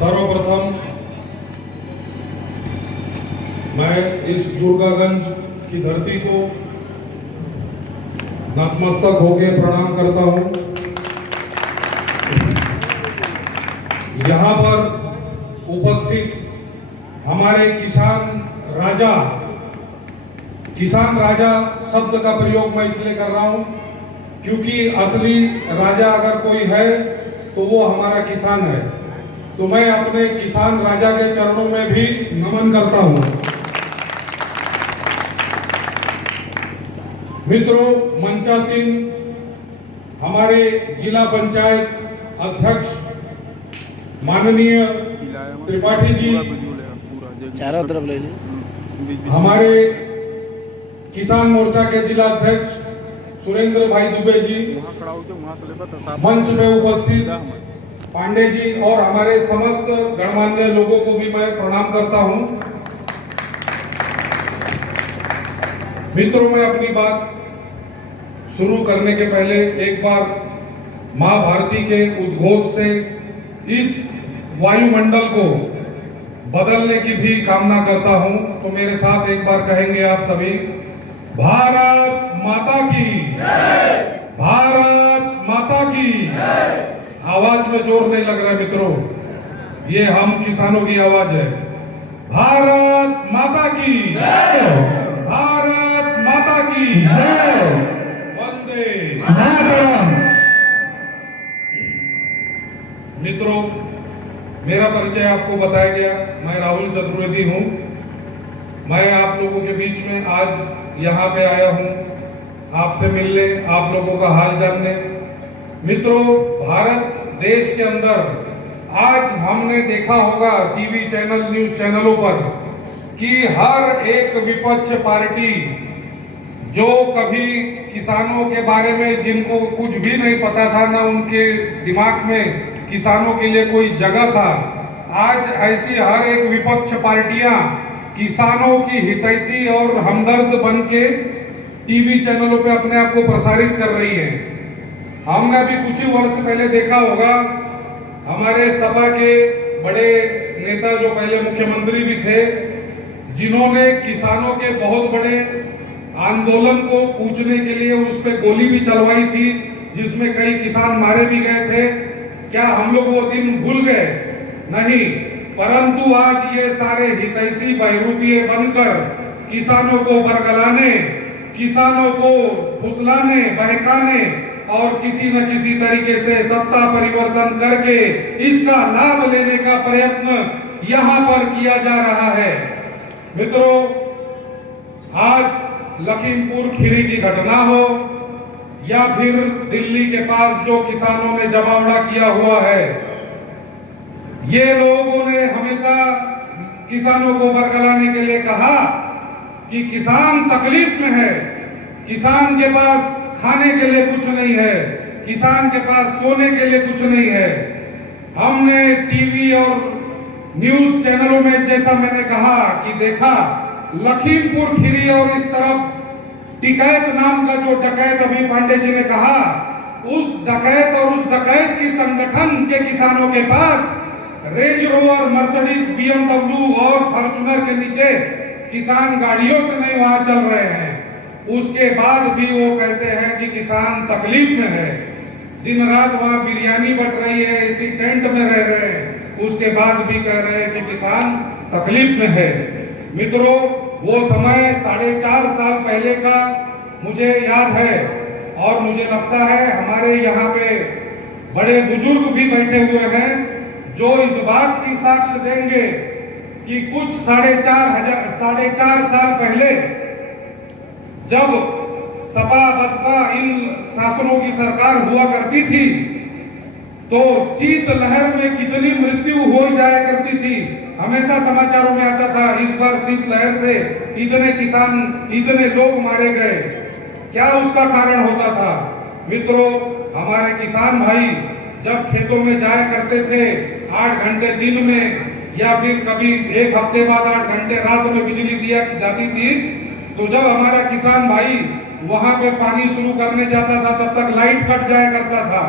सर्वप्रथम मैं इस दुर्गागंज की धरती को नतमस्तक होकर प्रणाम करता हूं। यहाँ पर उपस्थित हमारे किसान राजा शब्द का प्रयोग मैं इसलिए कर रहा हूं क्योंकि असली राजा अगर कोई है तो वो हमारा किसान है। तो मैं अपने किसान राजा के चरणों में भी नमन करता हूं। मित्रों, मंचा सिंह हमारे जिला पंचायत अध्यक्ष माननीय त्रिपाठी जी, चारों तरफ ले लीजिए। हमारे किसान मोर्चा के जिला अध्यक्ष सुरेंद्र भाई दुबे जी, मंच में उपस्थित पांडे जी और हमारे समस्त गणमान्य लोगों को भी मैं प्रणाम करता हूं। मित्रों, मैं अपनी बात शुरू करने के पहले एक बार मां भारती के उद्घोष से इस वायुमंडल को बदलने की भी कामना करता हूं। तो मेरे साथ एक बार कहेंगे आप सभी, भारत माता की जय, भारत माता की जय। आवाज में जोर नहीं लग रहा मित्रों, ये हम किसानों की आवाज है। भारत माता की जय, भारत माता की जय, वंदे मातरम। मित्रों, मेरा परिचय आपको बताया गया। मैं राहुल चतुर्वेदी हूं। मैं आप लोगों के बीच में आज यहाँ पे आया हूं आपसे मिलने, आप लोगों का हाल जानने। मित्रों, भारत देश के अंदर आज हमने देखा होगा टीवी चैनल, न्यूज चैनलों पर कि हर एक विपक्ष पार्टी जो कभी किसानों के बारे में जिनको कुछ भी नहीं पता था, ना उनके दिमाग में किसानों के लिए कोई जगह था, आज ऐसी हर एक विपक्ष पार्टियां किसानों की हितैषी और हमदर्द बन के टीवी चैनलों पे अपने आप को प्रसारित कर रही है। हमने अभी कुछ ही वर्ष पहले देखा होगा, हमारे सपा के बड़े नेता जो पहले मुख्यमंत्री भी थे, जिन्होंने किसानों के बहुत बड़े आंदोलन को पूछने के लिए उस पे गोली भी चलवाई थी, जिसमें कई किसान मारे भी गए थे। क्या हम लोग वो दिन भूल गए? नहीं, परंतु आज ये सारे हितैषी बहरूपीय बनकर किसानों को बरगलाने, किसानों को फुसलाने, बहकाने और किसी न किसी तरीके से सत्ता परिवर्तन करके इसका लाभ लेने का प्रयत्न यहां पर किया जा रहा है। मित्रों, आज लखीमपुर खीरी की घटना हो या फिर दिल्ली के पास जो किसानों ने जमावड़ा किया हुआ है, ये लोगों ने हमेशा किसानों को बरगलाने के लिए कहा कि किसान तकलीफ में है, किसान के पास खाने के लिए कुछ नहीं है, किसान के पास सोने के लिए कुछ नहीं है। हमने टीवी और न्यूज चैनलों में, जैसा मैंने कहा कि देखा, लखीमपुर खीरी और इस तरफ टिकैत नाम का जो डकैत अभी पांडे जी ने कहा, उस डकैत और उस डकैत की संगठन के किसानों के पास रेंज रोवर, मर्सिडीज, BMW और फॉर्च्यूनर के नीचे किसान गाड़ियों से नहीं वहां चल रहे हैं। उसके बाद भी वो कहते हैं कि किसान तकलीफ में है। दिन रात वहां बिरयानी बट रही है, इसी टेंट में रह रहे हैं, उसके बाद भी कह रहे हैं कि किसान तकलीफ में है। मित्रों, वो समय 4.5 साल पहले का मुझे याद है और मुझे लगता है हमारे यहाँ पे बड़े बुजुर्ग भी बैठे हुए हैं जो इस बात की साक्ष्य देंगे कि कुछ 4.5 साल पहले जब सपा बसपा इन शासनों की सरकार हुआ करती थी तो शीत लहर में कितनी मृत्यु हो जाया करती थी, हमेशा समाचारों में आता था, इस बार शीत लहर से इतने किसान, इतने लोग मारे गए। क्या उसका कारण होता था? मित्रों, हमारे किसान भाई जब खेतों में जाया करते थे 8 घंटे दिन में या फिर कभी एक हफ्ते बाद 8 घंटे रात में बिजली दिया जाती थी, तो जब हमारा किसान भाई वहां पे पानी शुरू करने जाता था तब तक लाइट कट जाया करता था।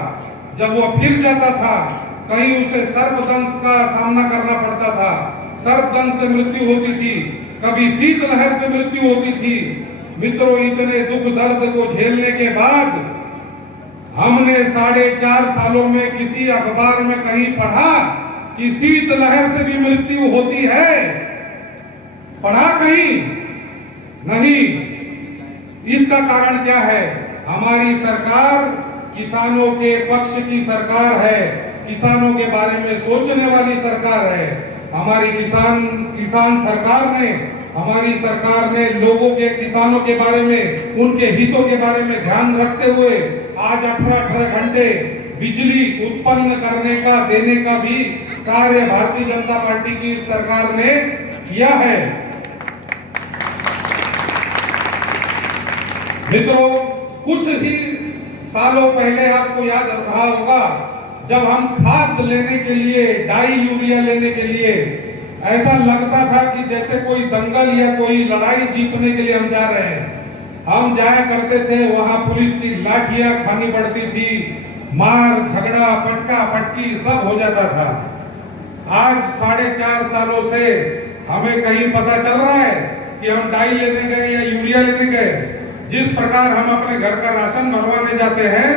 जब वो फिर जाता था कहीं उसे सर्पदंश का सामना करना पड़ता था, सर्पदंश से मृत्यु होती थी, कभी शीतलहर से मृत्यु होती थी। मित्रों, इतने दुख दर्द को झेलने के बाद हमने 4.5 सालों में किसी अखबार में कहीं पढ़ा कि शीतलहर से भी मृत्यु होती है? पढ़ा कहीं? नहीं। इसका कारण क्या है? हमारी सरकार किसानों के पक्ष की सरकार है, किसानों के बारे में सोचने वाली सरकार है। हमारी किसान सरकार ने लोगों के, किसानों के बारे में, उनके हितों के बारे में ध्यान रखते हुए आज 18 घंटे बिजली उत्पन्न करने का, देने का भी कार्य भारतीय जनता पार्टी की सरकार ने किया है। मित्रों, कुछ ही सालों पहले आपको याद रहा होगा, जब हम खाद लेने के लिए, डाई यूरिया लेने के लिए, ऐसा लगता था कि जैसे कोई दंगल या कोई लड़ाई जीतने के लिए हम जा रहे हैं। हम जाया करते थे, वहां पुलिस की लाठियां खानी पड़ती थी, मार झगड़ा, पटका पटकी सब हो जाता था। आज 4.5 सालों से हमें कहीं पता चल रहा है कि हम डाई लेने गए या यूरिया लेने गए, जिस प्रकार हम अपने घर का राशन भरवाने जाते हैं,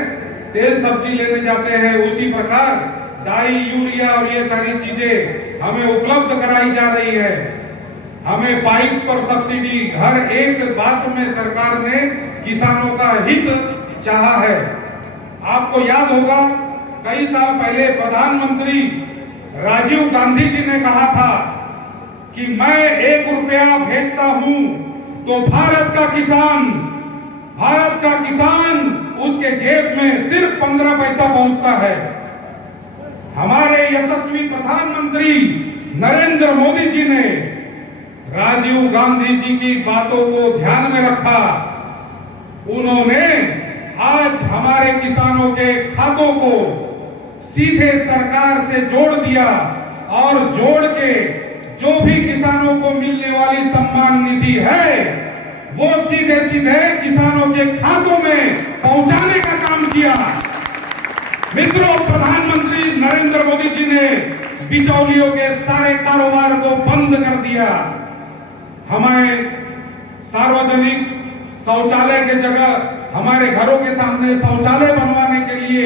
तेल सब्जी लेने जाते हैं, उसी प्रकार डाई यूरिया और ये सारी चीजें हमें उपलब्ध कराई जा रही है। हमें पाइप पर सब्सिडी, हर एक बात में सरकार ने किसानों का हित चाहा है। आपको याद होगा, कई साल पहले प्रधानमंत्री राजीव गांधी जी ने कहा था कि मैं 1 रुपया भेजता हूं तो भारत का किसान उसके जेब में सिर्फ 15 पैसा पहुंचता है। हमारे यशस्वी प्रधानमंत्री नरेंद्र मोदी जी ने राजीव गांधी जी की बातों को ध्यान में रखा। उन्होंने आज हमारे किसानों के खातों को सीधे सरकार से जोड़ दिया और जोड़ के जो भी किसानों को मिलने वाली सम्मान निधि है वो सीधे सीधे किसानों के खातों में पहुंचाने का काम किया। मित्रों, प्रधानमंत्री नरेंद्र मोदी जी ने बिचौलियों के सारे कारोबार को बंद कर दिया। हमें सार्वजनिक शौचालय के जगह हमारे घरों के सामने शौचालय बनवाने के लिए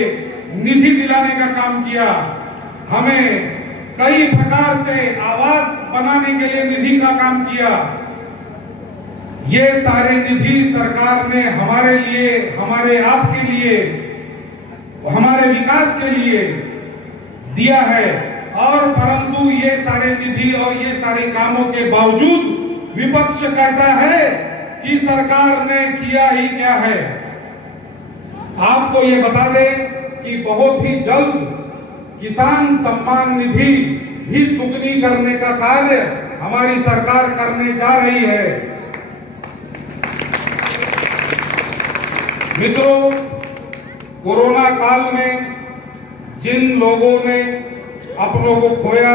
निधि दिलाने का काम किया। हमें कई प्रकार से आवास बनाने के लिए निधि का काम किया। ये सारे निधि सरकार ने हमारे लिए, हमारे आपके लिए, हमारे विकास के लिए दिया है। और परंतु ये सारे निधि और ये सारे कामों के बावजूद विपक्ष कहता है कि सरकार ने किया ही क्या है। आपको ये बता दें कि बहुत ही जल्द किसान सम्मान निधि भी दुगनी करने का कार्य हमारी सरकार करने जा रही है। मित्रों, कोरोना काल में जिन लोगों ने अपनों को खोया,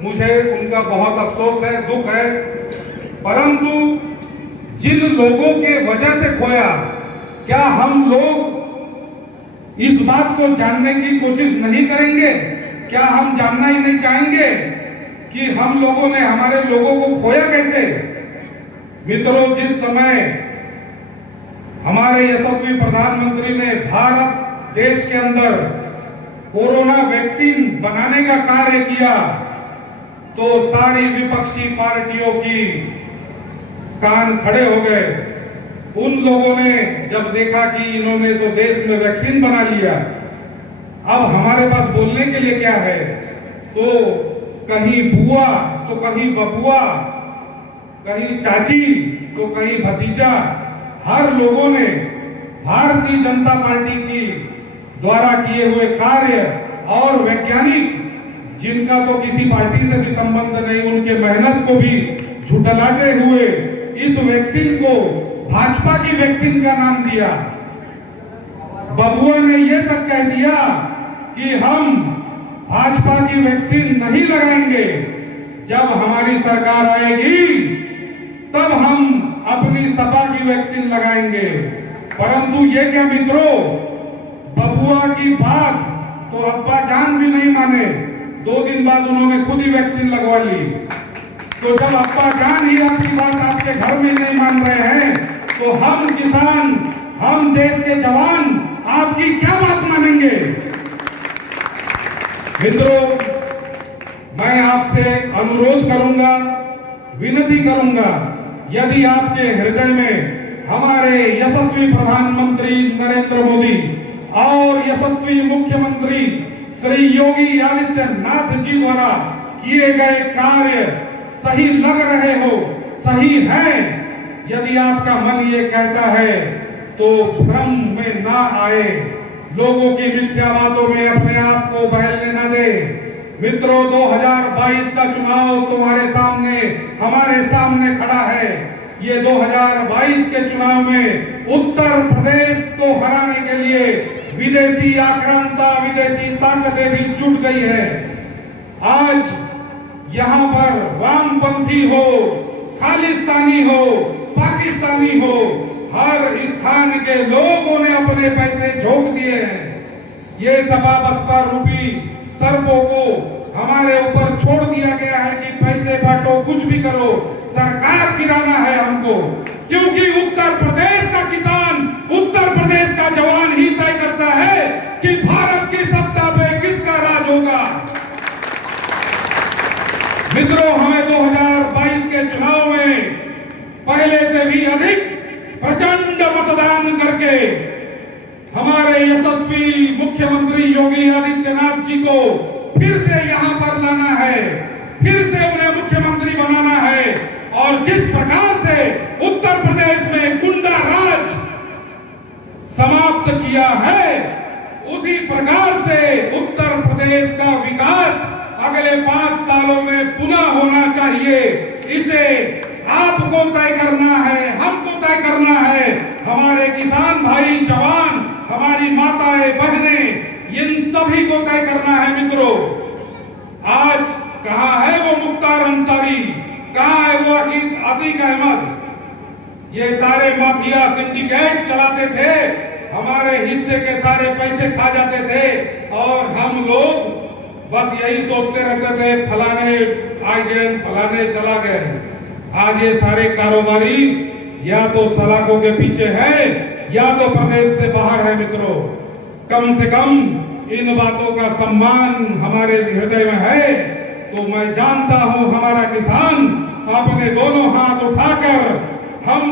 मुझे उनका बहुत अफसोस है, दुख है। परंतु जिन लोगों के वजह से खोया, क्या हम लोग इस बात को जानने की कोशिश नहीं करेंगे? क्या हम जानना ही नहीं चाहेंगे कि हम लोगों ने हमारे लोगों को खोया कैसे? मित्रों, जिस समय हमारे यशस्वी प्रधानमंत्री ने भारत देश के अंदर कोरोना वैक्सीन बनाने का कार्य किया, तो सारी विपक्षी पार्टियों की कान खड़े हो गए। उन लोगों ने जब देखा कि इन्होंने तो देश में वैक्सीन बना लिया, अब हमारे पास बोलने के लिए क्या है, तो कहीं बुआ तो कहीं बबुआ, कहीं चाची तो कहीं भतीजा, हर लोगों ने भारतीय जनता पार्टी की द्वारा किए हुए कार्य और वैज्ञानिक जिनका तो किसी पार्टी से भी संबंध नहीं, उनके मेहनत को भी झुठलाते हुए इस वैक्सीन को भाजपा की वैक्सीन का नाम दिया। बबुआ ने यह तक कह दिया कि हम भाजपा की वैक्सीन नहीं लगाएंगे, जब हमारी सरकार आएगी तब हम अपनी सपा की वैक्सीन लगाएंगे। परंतु ये क्या मित्रों, बबुआ की बात तो अब्बा जान भी नहीं माने, 2 दिन बाद उन्होंने खुद ही वैक्सीन लगवा ली। तो जब अब्बा जान ही आपकी बात आपके घर में नहीं मान रहे हैं, तो हम किसान, हम देश के जवान आपकी क्या बात मानेंगे? मित्रों, मैं आपसे अनुरोध करूंगा, विनती करूंगा, यदि आपके हृदय में हमारे यशस्वी प्रधानमंत्री नरेंद्र मोदी और यशस्वी मुख्यमंत्री श्री योगी आदित्यनाथ जी द्वारा किए गए कार्य सही लग रहे हो, सही है, यदि आपका मन ये कहता है तो भ्रम में ना आए, लोगों की मिथ्या बातों में अपने आप को बहलने ना दे। मित्रों, 2022 का चुनाव तुम्हारे सामने, हमारे सामने खड़ा है। ये 2022 के चुनाव में उत्तर प्रदेश को हराने के लिए विदेशी आक्रांता, विदेशी ताकतें भी जुट गई है। आज यहाँ पर वामपंथी हो, खालिस्तानी हो, पाकिस्तानी हो, हर स्थान के लोगों ने अपने पैसे झोंक दिए हैं। ये सपा बसपा रूपी सर्पों को हमारे ऊपर छोड़ दिया गया है कि पैसे बांटो, कुछ भी करो, सरकार गिराना है हमको, क्योंकि उत्तर प्रदेश का किसान, उत्तर प्रदेश का जवान ही तय करता है कि भारत की सत्ता पे किसका राज होगा। मित्रों, हमें 2022 के चुनाव में पहले से भी अधिक प्रचंड मतदान करके हमारे यशस्वी मुख्यमंत्री योगी आदित्यनाथ जी को फिर से यहाँ पर लाना है, फिर से उन्हें मुख्यमंत्री बनाना है। और जिस प्रकार से उत्तर प्रदेश में गुंडा राज समाप्त किया है, उसी प्रकार से उत्तर प्रदेश का विकास अगले 5 सालों में पुनः होना चाहिए। इसे आपको तय करना है, हमको तय करना है, हमारे किसान भाई, जवान, हमारी माताएं, बहनें, इन सभी को तय करना है। मित्रों, आज कहां है वो मुख्तार अंसारी, कहां है वो अतीक अहमद? ये सारे माफिया सिंडिकेट चलाते थे, हमारे हिस्से के सारे पैसे खा जाते थे, और हम लोग बस यही सोचते रहते थे फलाने आ गए, फलाने चला गए। आज ये सारे कारोबारी या तो सलाखों के पीछे है या तो प्रदेश से बाहर है। मित्रों, कम से कम इन बातों का सम्मान हमारे हृदय में है, तो मैं जानता हूं हमारा किसान अपने दोनों हाथ उठाकर हम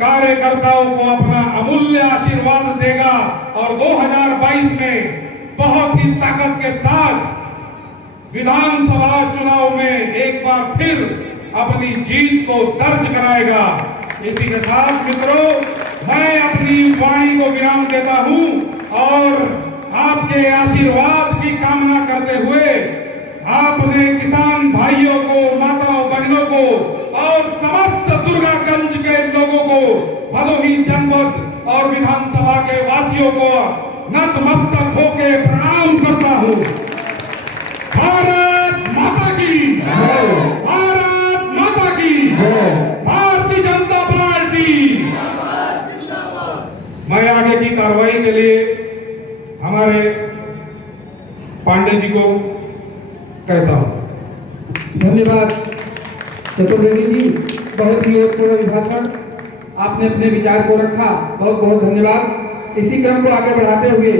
कार्यकर्ताओं को अपना अमूल्य आशीर्वाद देगा और 2022 में बहुत ही ताकत के साथ विधानसभा चुनाव में एक बार फिर अपनी जीत को दर्ज कराएगा। इसी के साथ मित्रों, मैं अपनी वाणी को विराम देता हूं और आपके आशीर्वाद की कामना करते हुए आपने किसान भाइयों को, माताओं बहनों को और समस्त दुर्गागंज के लोगों को, भदोही जनपद और विधानसभा के वासियों को नतमस्तक होके प्रणाम करता हूं। भारत माता की जय, भारत माता की जय, भारतीय जनता पार्टी। मैं आगे की कार्रवाई के लिए हमारे पांडे जी को कहता हूं। धन्यवाद चतुर्वेदी जी, बहुत विवेकपूर्ण अभिभाषण, आपने अपने विचार को रखा, बहुत बहुत धन्यवाद। इसी क्रम को आगे बढ़ाते हुए